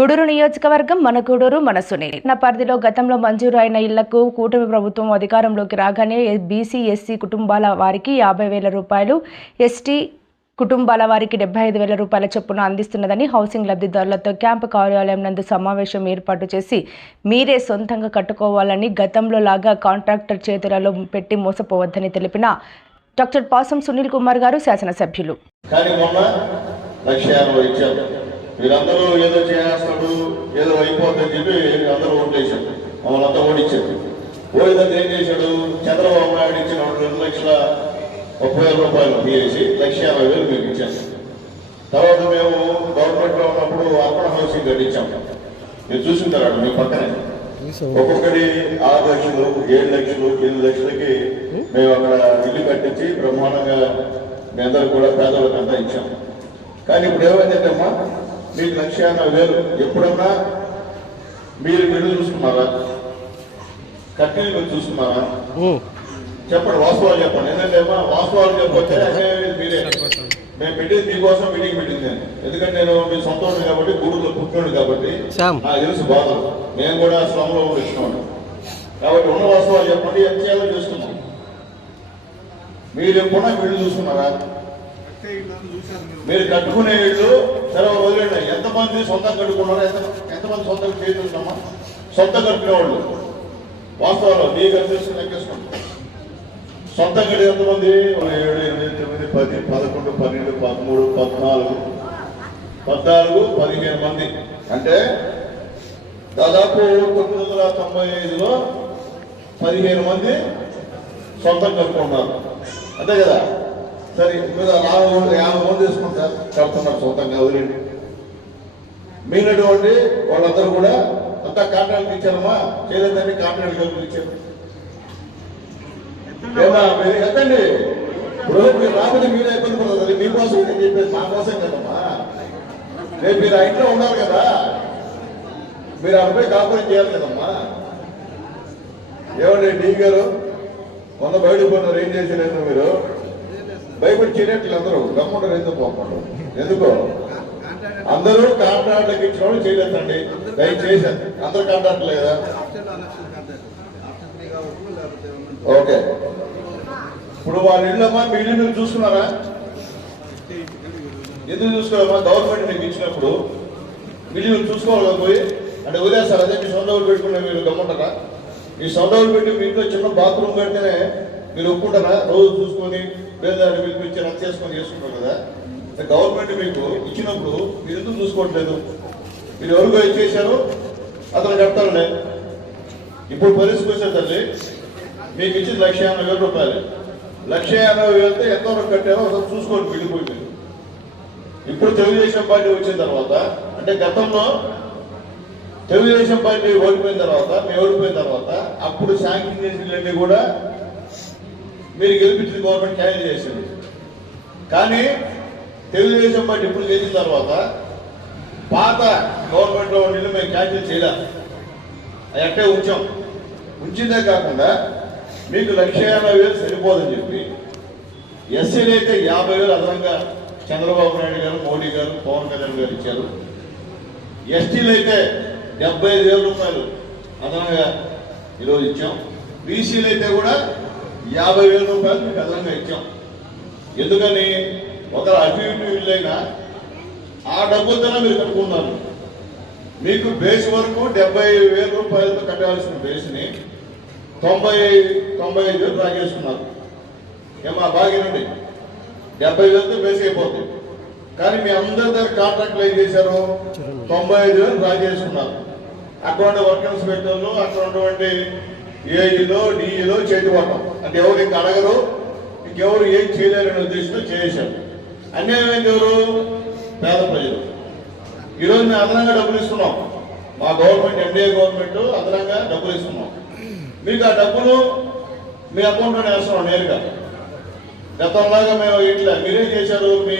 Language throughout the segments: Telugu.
గూడూరు నియోజకవర్గం మన గూడూరు మన సునీల్. నా పరిధిలో గతంలో మంజూరు అయిన ఇళ్ళకు కూటమి ప్రభుత్వం అధికారంలోకి రాగానే బీసీ ఎస్సీ కుటుంబాల వారికి యాభై వేల రూపాయలు ఎస్టీ కుటుంబాల వారికి డెబ్బై ఐదు వేల రూపాయల చొప్పున అందిస్తున్నదని హౌసింగ్ లబ్ధిదారులతో క్యాంపు కార్యాలయం నందు సమావేశం ఏర్పాటు చేసి మీరే సొంతంగా కట్టుకోవాలని గతంలో లాగా కాంట్రాక్టర్ చేతులలో పెట్టి మోసపోవద్దని తెలిపిన డాక్టర్ పాసం సునీల్ కుమార్ గారు శాసనసభ్యులు. కానీ మొన్న లక్ష యాభై మీరందరూ ఏదో చేస్తాడు ఏదో అయిపోతుందని చెప్పి అందరూ ఓట్లేశారు మమ్మల్ని అంతా ఓడించారు. ఓడిదంతా ఏం చేశాడు? చంద్రబాబు నాయుడు ఇచ్చిన రెండు లక్షల ముప్పై వేల రూపాయలు తీసేసి లక్ష యాభై వేలు మేము ఇచ్చాము తర్వాత మేము గవర్నమెంట్లో ఉన్నప్పుడు అర్పణ హౌసింగ్ కట్టించాం మీరు చూసుంటారు మీ పక్కనే. ఒక్కొక్కటి ఆరు లక్షలు ఏడు లక్షలు ఎనిమిది లక్షలకి మేము అక్కడ ఇల్లు కట్టించి బ్రహ్మాండంగా మీ అందరూ కూడా పేదలకు అంతా ఇచ్చాం. కానీ ఇప్పుడు ఏమైందంటే అమ్మా మీకు లక్ష యాభై వేలు ఎప్పుడన్నా మీరు మీరు చూసుకున్నారా? కట్టిన మీరు చూసుకున్నారా చెప్పండి వాస్తవాలు చెప్పండి. అమ్మా వాస్తవాలు చెప్పొచ్చే మీరే. మేము పెట్టింది మీకోసం మీటింగ్ పెట్టింది నేను ఎందుకంటే నేను మీ సొంత వాడిని కాబట్టి గూడులో పుట్టినోడు కాబట్టి. నాకు తెలుసు బాధ మేము కూడా శ్రమలో ఉండిస్తున్నాం కాబట్టి ఉన్న వాస్తవాలు చెప్పండి ఎంత చేయాలో చూస్తున్నాం మీరు ఎప్పుడన్నా వీళ్ళు చూసుకున్నారా? మీరు కట్టుకునే ఇళ్ళు సెలవు వదిలేండి ఎంతమంది సొంతం కట్టుకున్నారు? ఎంత ఎంతమంది సొంతం చేస్తున్నామా సొంతం కట్టుకునే వాళ్ళు వాస్తవాలు నీకు అనిపిస్తుంది లెక్కేసుకోండి. సొంతం కట్టి ఎంతమంది? ఒక ఏడు ఎనిమిది తొమ్మిది పది పదకొండు పన్నెండు పదమూడు పద్నాలుగు. పద్నాలుగు పదిహేను మంది. అంటే దాదాపు తొమ్మిది వందల తొంభై ఐదులో పదిహేను మంది సొంతం కట్టుకున్నారు. అంతే కదా? సరే మీరు యాభై మంది యాభై మంది తీసుకుంటారు కడుతున్నారు సొంతంగా వదిలేండి మిగిలినటువంటి వాళ్ళందరూ కూడా అంతా కాంట్రాక్ట్ ఇచ్చారమ్మా చేయలేదండి కాంట్రాక్ట్ కలిపి ఇచ్చారు. ఎంతండి మీరు ఇప్పుడు మీరు రాబడి మీరే ఇబ్బంది పడుతుంది మీకోసం ఇది చెప్పేసి మా కోసం కదమ్మా. రేపు మీరు ఆ ఇంట్లో ఉన్నారు కదా. మీరు అరవై కాపురం చేయాలి కదమ్మా. ఏమండి డీ గారు మొన్న బయటపోయినారు ఏం చేసేలేదు మీరు? భయపడి చేయనట్లు అందరూ గమ్ముంటారు ఎందుకు పోకుండా. ఎందుకో? అందరూ కాంట్రాక్ట్లకు ఇచ్చిన వాళ్ళు చేయలేదండి. దయచేసి అందరు కాంట్రాక్ట్ లేదా ఓకే. ఇప్పుడు వాళ్ళ ఇళ్ళమ్మా మీ ఇల్లు మీరు చూసుకున్నారా? ఎందుకు చూసుకోవాలమ్మా గవర్నమెంట్ మీకు ఇచ్చినప్పుడు మీరు మీరు చూసుకోవాలి కదా పోయి? అంటే వదిలేస్తారు. అదే మీ సొంత ఊరు పెట్టుకునే మీరు గమ్ముంటారా? మీ సొంత ఊరు పెట్టి మీ ఇంట్లో చిన్న బాత్రూమ్ పెడితేనే మీరు ఒప్పుకుంటారా? రోజు చూసుకొని పేదదాన్ని పిలిపించి రద్దు చేసుకొని చేసుకుంటారు కదా? గవర్నమెంట్ మీకు ఇచ్చినప్పుడు మీరు ఎందుకు చూసుకోవట్లేదు? మీరు ఎవరికో ఇచ్చేసారు అతను చెప్తారులే ఇప్పుడు పరిస్థితి వచ్చే తల్లి మీకు ఇచ్చింది లక్ష ఎనభై వేల రూపాయలు. లక్ష ఎనభై వేలతో ఎంతవరకు కట్టారో అసలు చూసుకోండి మిగిలిపోయి మీరు. ఇప్పుడు తెలుగుదేశం పార్టీ వచ్చిన తర్వాత అంటే గతంలో తెలుగుదేశం పార్టీ ఓడిపోయిన తర్వాత మేము ఓడిపోయిన తర్వాత అప్పుడు శాంక్షన్ చేసిన కూడా మీరు గెలిపించిన గవర్నమెంట్ క్యాన్సిల్ చేసింది కానీ తెలుగుదేశం పార్టీ ఇప్పుడు చేసిన తర్వాత పాత గవర్నమెంట్లో ఉండి మేము క్యాన్సిల్ చేయలే. అది అట్టే ఉంచాం. ఉంచిందే కాకుండా మీకు లక్ష యాభై వేలు సరిపోదని చెప్పి ఎస్సీలు అయితే యాభై వేలు అదనంగా చంద్రబాబు నాయుడు గారు మోడీ గారు పవన్ కళ్యాణ్ గారు ఇచ్చారు. ఎస్టీలు అయితే డెబ్బై ఐదు వేల రూపాయలు అదనంగా ఈరోజు ఇచ్చాం. బీసీలు అయితే కూడా యాభై వేల రూపాయలు మీకు అదనంగా ఇచ్చాం. ఎందుకని? ఒక అటు ఇటు ఇల్లైనా ఆ డబ్బులతోనే మీరు కట్టుకున్నారు మీకు బేస్ వరకు డెబ్బై వేల రూపాయలతో కట్టాల్సిన బేస్ని తొంభై తొంభై ఐదు వేలు రాగేసుకున్నారు ఏమా బాగినండి డెబ్బై వేలతో బేస్ అయిపోతుంది కానీ మీ అందరి దగ్గర కాంట్రాక్ట్లు ఏం చేశారు? తొంభై ఐదు వేలు డ్రా చేసుకున్నారు. అక్కడ ఉండే వర్కర్స్ పెట్టారు అక్కడ ఉన్నటువంటి ఏఈలో డిఈలో చేతి పట్టం అంటే ఎవరు ఇంకా అడగరు. ఇంకెవరు ఏం చేయలేరనే ఉద్దేశంతో చేశారు. అన్యాయం ఏంటి ఎవరు? పేద ప్రజలు. ఈరోజు మేము అదనంగా డబ్బులు ఇస్తున్నాం. మా గవర్నమెంట్ ఎన్డీఏ గవర్నమెంట్ అదనంగా డబ్బులు ఇస్తున్నాం. మీకు ఆ డబ్బులు మీ అకౌంట్లో వేస్తున్నాం నేరుగా. గతంలాగా మేము ఇట్లా మీరేం చేశారు మీ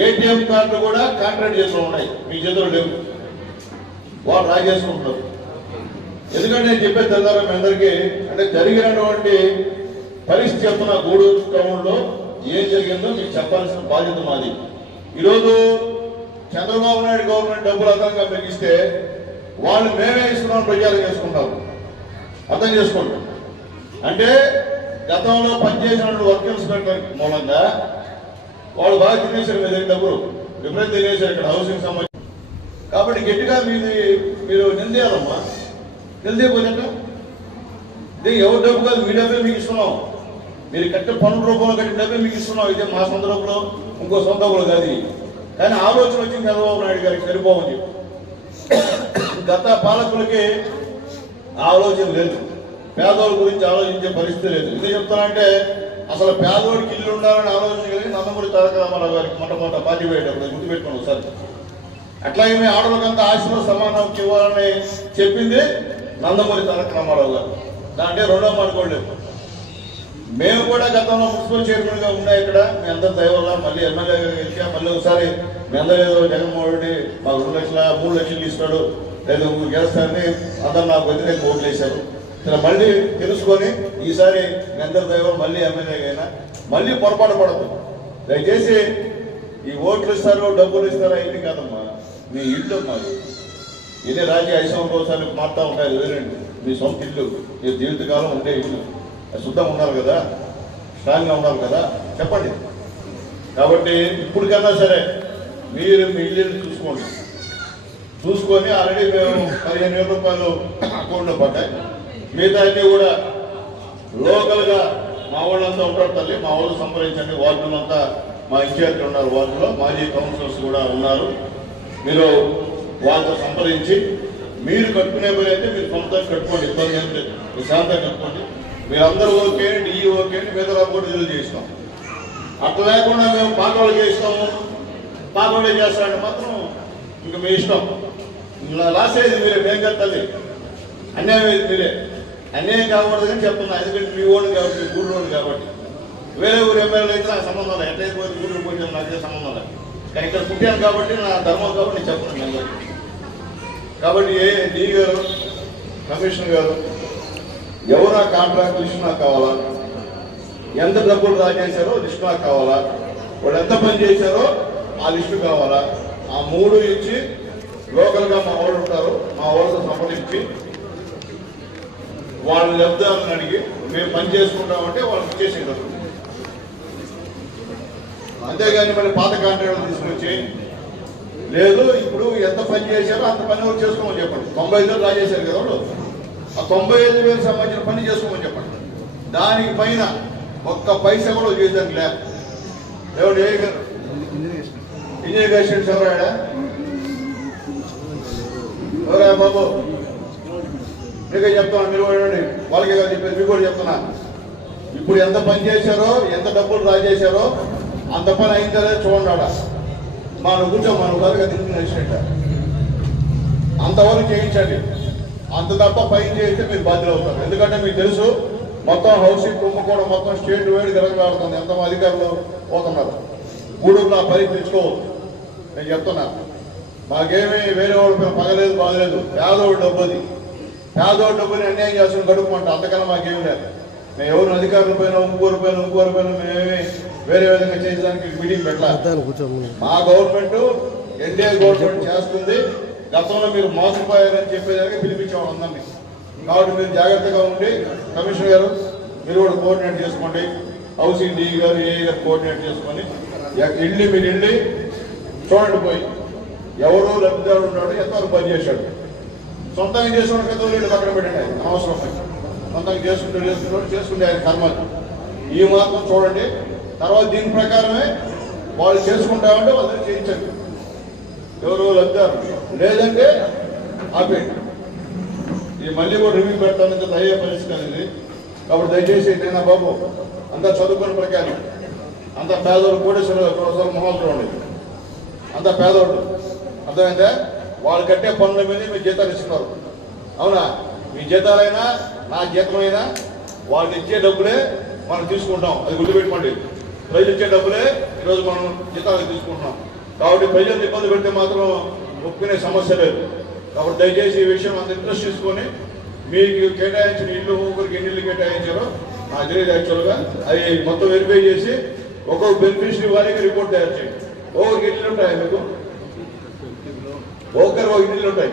ఏటీఎం కార్డు కూడా కాంట్రాక్ట్ చేస్తూ ఉన్నాయి. మీ చేతులు లేవు. వాళ్ళు రాజేసుకుంటారు ఎందుకంటే నేను చెప్పే తెల్లారా మీ అందరికీ అంటే జరిగినటువంటి పరిస్థితి చెప్తున్న గూడూరు టౌన్లో ఏం జరిగిందో మీకు చెప్పాల్సిన బాధ్యత మాది. ఈరోజు చంద్రబాబు నాయుడు గవర్నమెంట్ డబ్బులు అదనంగా మీకు వాళ్ళు మేమే ఇస్తున్నాం ప్రచారం చేసుకుంటాం. అర్థం చేసుకోండి. అంటే గతంలో పనిచేసిన వర్కర్స్ మూలంగా వాళ్ళు బాగా తినేశారు మీ దగ్గర డబ్బులు. విపరీతం తినేశారు ఇక్కడ హౌసింగ్ సంబంధించి. కాబట్టి గట్టిగా మీది మీరు నిందేయాలమ్మా. తెలిదే పోలేక ఇది ఎవరి డబ్బు కాదు మీ డబ్బే మీకు ఇస్తున్నాం. మీరు కట్టే పన్ను రూపంలో కట్టిన డబ్బే మీకు ఇస్తున్నాం. ఇదే మా సొంత డబ్బులు ఇంకో సొంత డబ్బులు కాదు కానీ ఆలోచన వచ్చింది చంద్రబాబు నాయుడు గారికి సరిపోమని గత పాలకులకి ఆలోచన లేదు. పేదోళ్ళ గురించి ఆలోచించే పరిస్థితి లేదు. ఎందుకు చెప్తానంటే అసలు పేదోడికి ఇల్లు ఉండాలని ఆలోచన కలిగి నందమూరి తారక రామారావు గారికి మొట్టమొదట పార్టీ పోయేటప్పుడు గుర్తుపెట్టుకోండి ఒకసారి. అట్లాగే మీ ఆడవాళ్ళకంతా ఆశలో సమానం ఇవ్వాలని చెప్పింది నందమూరి తారక రామారావు గారు. దాంట్లో రెండో మార్కోలేదు మేము కూడా గతంలో మున్సిపల్ చైర్మన్గా ఉన్నాయి ఇక్కడ. మీ అందరి దయవల్ల మళ్ళీ ఎమ్మెల్యే గెలిచా మళ్ళీ ఒకసారి మీ అందరూ ఏదో జగన్మోహన్ రెడ్డి మాకు రెండు లక్షల మూడు లక్షలు ఇస్తాడు. లేదు ఇంకొక గెలుస్తారని అందరు నాకు వ్యతిరేక ఓట్లు వేశారు. ఇలా మళ్ళీ తెలుసుకొని ఈసారి మీ అందరి దయ మళ్ళీ ఎమ్మెల్యేగా అయినా మళ్ళీ పొరపాటు పడదు దయచేసి ఈ ఓట్లు ఇస్తారు డబ్బులు ఇస్తారా ఇది కాదమ్మా. మీ ఇల్లు మాది. ఇదే రాజకీయ ఐదు సంవత్సరాలు మారుతా ఉంటాయి అది మీ సొంత ఇల్లు మీ జీవితకాలం ఉండే ఇల్లు. అది శుద్ధంగా ఉండాలి కదా? స్ట్రాంగ్గా ఉండాలి కదా? చెప్పండి. కాబట్టి ఇప్పటికన్నా సరే మీరు మీ ఇల్లు చూసుకోండి. చూసుకొని ఆల్రెడీ మేము పదిహేను వేల రూపాయలు అకౌంట్లో పడ్డాయి. మిగతా అన్నీ కూడా లోకల్గా మా వాళ్ళంతా ఉంటారు తల్లి. మా వాళ్ళు సంప్రదించండి. వార్డులంతా మా ఇన్ఛార్జ్ ఉన్నారు వార్డులో. మాజీ కౌన్సిలర్స్ కూడా ఉన్నారు. మీరు వాళ్ళతో సంప్రదించి మీరు కట్టుకునే పని అయితే మీరు సొంతంగా కట్టుకోండి ఇబ్బంది ఏం లేదు. మీరు శాంతంగా కట్టుకోండి. మీరందరూ ఓకే డిఈ ఓకే అండి మీద కూడా రిలీజ్ చేస్తాం అట్లా లేకుండా మేము పాత వాళ్ళకి ఇస్తాము పాత వాళ్ళే చేస్తారంటే మాత్రం ఇంక మీ ఇష్టం. ఇలా లాస్ అయ్యేది మీరే మేము కట్టాలి అన్యాయం అయ్యేది మీరే. అన్యాయం కాకూడదు కానీ చెప్తున్నా. ఎందుకంటే మీ ఓన్ కాబట్టి మీ ఊళ్ళోడు కాబట్టి. వేరే ఊరు ఎమ్మెల్యే అయితే నాకు సంబంధం లేదు. ఎట్లయితే పోయి ఊళ్ళో పోయి నాకు సంబంధం లేదు. కానీ ఇక్కడ పుట్టాను కాబట్టి నా ధర్మం కాబట్టి నేను చెప్తున్నాను అందరికీ. కాబట్టి ఏ నీ గారు కమిషనర్ గారు ఎవరు ఆ కాంట్రాక్ట్ లిస్ట్ నాకు కావాలా? ఎంత డబ్బులు డ్రా చేశారో లిస్ట్ నాకు కావాలా? వాళ్ళు ఎంత పని చేశారో ఆ లిస్టు కావాలా? ఆ మూడు ఇచ్చి లోకల్గా మా వాళ్ళు ఉంటారు మా వాళ్ళతో సంప్రదించి వాళ్ళు లబ్ధాలను అడిగి మేము పని చేసుకుంటామంటే వాళ్ళు ఇచ్చేసి అంతేగాని మళ్ళీ పాత కాంట్రాక్ట్ తీసుకొచ్చి లేదు ఇప్పుడు ఎంత పని చేశారో అంత పని వాళ్ళు చేసుకోమని చెప్పండి. తొంభై ఐదు వేలు చేశారు కదా వాళ్ళు. ఆ తొంభై ఐదు వేలు సంబంధించిన పని చేసుకోమని చెప్పండి. దానికి పైన ఒక్క పైసా కూడా చేయడానికి లే ఎవరు ఏ ఇంజనీర్ అసిస్టెంట్ ఎవరాడా ఎవరా బాబు? మీకే చెప్తున్నా మీరు కూడా వాళ్ళకే కాదు చెప్పేది మీకు కూడా చెప్తున్నా. ఇప్పుడు ఎంత పని చేశారో ఎంత డబ్బులు రా చేశారో అంత పని అయిందా చూడండి మనం కూర్చో మనం కాదుగా తీసుకుని అంతవరకు చేయించండి. అంత తప్ప పైన చేస్తే మీరు బాధ్యులు అవుతారు ఎందుకంటే మీకు తెలుసు మొత్తం హౌసింగ్ కుంభకోణం మొత్తం స్టేట్ వైడ్ గెలగలాడుతుంది ఎంత అధికారులు పోతున్నారు? గూడూరులో ఆ పని తెచ్చుకోవద్దు నేను చెప్తున్నా. మాకేమీ వేరే వాళ్ళ పైన పగలేదు బాగలేదు. పేదోడు డబ్బుది. పేదోడు డబ్బుని అన్యాయం చేస్తున్న గడుపుమంట అంతకన్నా మాకేమీ లేదు. మేము ఎవరు అధికారుల పైన ఇంకోరి పైన ఇంకోరి పైన మేమేమి వేరే విధంగా చేయడానికి మీటింగ్ పెట్టాలి మా గవర్నమెంట్ ఎన్డీఏ గవర్నమెంట్ చేస్తుంది. గతంలో మీరు మోసపోయారని చెప్పేదానికి పిలిపించాము అందరినీ. కాబట్టి మీరు జాగ్రత్తగా ఉండి కమిషనర్ గారు మీరు కూడా కోఆర్డినేట్ చేసుకోండి. హౌసింగ్ డీ గారు ఏ గారు కోఆర్డినేట్ చేసుకొని వెళ్ళి మీరు వెళ్ళి చూడండి పోయి. ఎవరో లబ్ధిదారుడు ఉన్నాడు ఎంతవరకు పని చేశాడు. సొంతంగా చేసుకున్న పెద్ద వీళ్ళు పక్కన పెట్టండి ఆయన అనవసరం. సొంతంగా చేసుకుంటూ చేసుకుంటూ చేసుకుంటే ఆయన కర్మ ఈ మాత్రం చూడండి తర్వాత దీని ప్రకారమే వాళ్ళు చేసుకుంటామంటే వాళ్ళని చేయించండి. ఎవరు లబ్ధారు లేదంటే ఆపేయండి. ఇది మళ్ళీ కూడా రివ్యూ పెట్టడానికి అయ్యే పరిస్థితి అనేది కాబట్టి దయచేసి నేను బాబు? అంతా చదువుకున్న ప్రకారం. అంత పేదోడు కోటేశ్వర ప్రొఫెసర్ మొహాలు చూడండి. అంత పేదోడు. అర్థమైందా? వాళ్ళు కట్టే పనుల మీద మీ జీతాలు ఇస్తున్నారు. అవునా? మీ జీతాలైనా నా జీతమైనా వాళ్ళు ఇచ్చే డబ్బులే మనం తీసుకుంటాం. అది గుర్తుపెట్టుకోండి. ప్రజలు ఇచ్చే డబ్బులే ఈరోజు మనం జీతాలు తీసుకుంటున్నాం. కాబట్టి ప్రజలు ఇబ్బంది పెడితే మాత్రం ఒప్పుకునే సమస్య లేదు. కాబట్టి దయచేసి ఈ విషయం అంత ఇంట్రెస్ట్ తీసుకొని మీకు కేటాయించిన ఇల్లు ఒకరికి ఎన్ని ఇల్లు కేటాయించారో నాకు తెలియదు యాక్చువల్గా అవి మొత్తం వెరిఫై చేసి ఒక్కొక్క బెనిఫిషరీ వారికి రిపోర్ట్ తయారు చేయండి. ఒక్కొక్కరికి ఇల్లు ఉంటాయి మీకు? ఒక్కరు ఒక ఇల్లు ఉంటాయి?